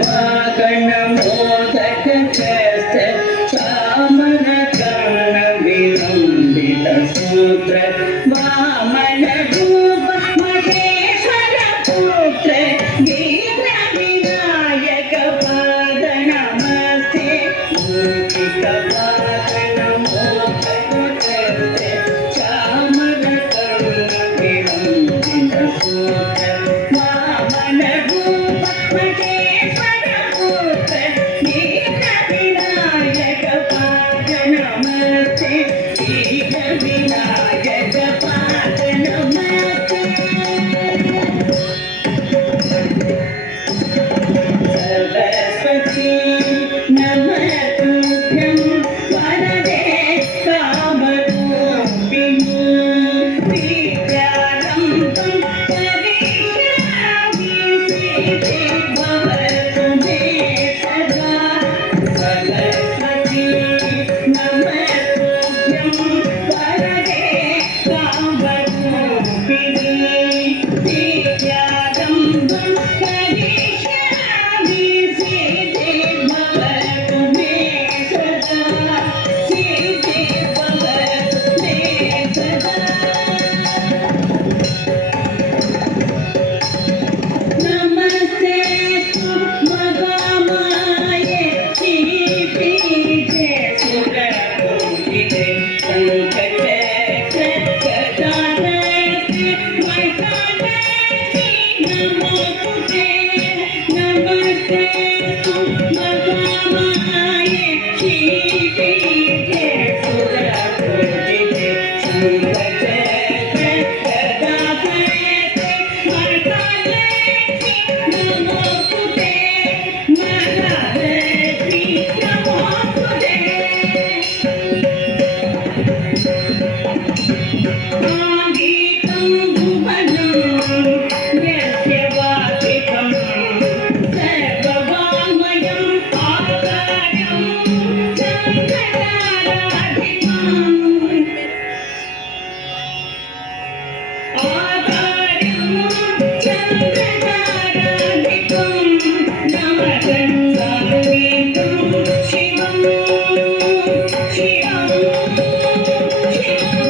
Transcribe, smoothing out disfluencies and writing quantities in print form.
ವಾಗಣ ಮೋದಕ ಕಸ್ತ ಚಾಮನ ಕರ್ಣ ವಿಲಂಬಿತ ಸೂತ್ರ ವಾಮನ ರೂಪ ಮಹೇಶ್ವರ ಪುತ್ರ ವೀರ ವಿನಾಯಕ ಪಾದ ನಮಸ್ತೆ ಮೂರ್ತಿಕ ವಾಗಣ ಮೋದಕ ಕಸ್ತ ಚಾಮನ ಕರ್ಣ ವಿಲಂಬಿತ ಸೂತ್ರ ವಾಮನ ರೂಪ ಮಹೇಶ್ವರ ಪುತ್ರ ವೀರ ವಿನಾಯಕ ಪಾದ ನಮಸ್ತೆ ವೀರ ವಿನಾಯಕ ಪಾದ ನಮಸ್ತೆ सरस्वती नमस्तुभ्यं वरदे कामरूपिणी विद्यारम्भं करिष्यामि सिद्धि भवतु मे सदा सरस्वती नमस्तुभ्यं वरदे कामरूपिणी विद्यारम्भं करिष्यामि सिद्धि भवतु मे सदा सिद्धि भवतु मे सदा नमस्ते महामाये श्रीपीठे सुरपूजिते शङ्खचक्रगदाधरे महिषासुरमर्दिनी नमोस्तुते नमस्ते महामाये श्रीपीठे सुरपूजिते शङ्खचक्रगदाधरे महिषासुरमर्दिनी नमोस्तुते महालक्ष्मी नमोस्तुते गीतं भुवनं यस्य वाचिकं सर्ववाङ्मयं आचार्यं शङ्कराराधितम् आचार्यं शङ्कराराधितं नमतं सार्वेदं शिवं शिवं शिवं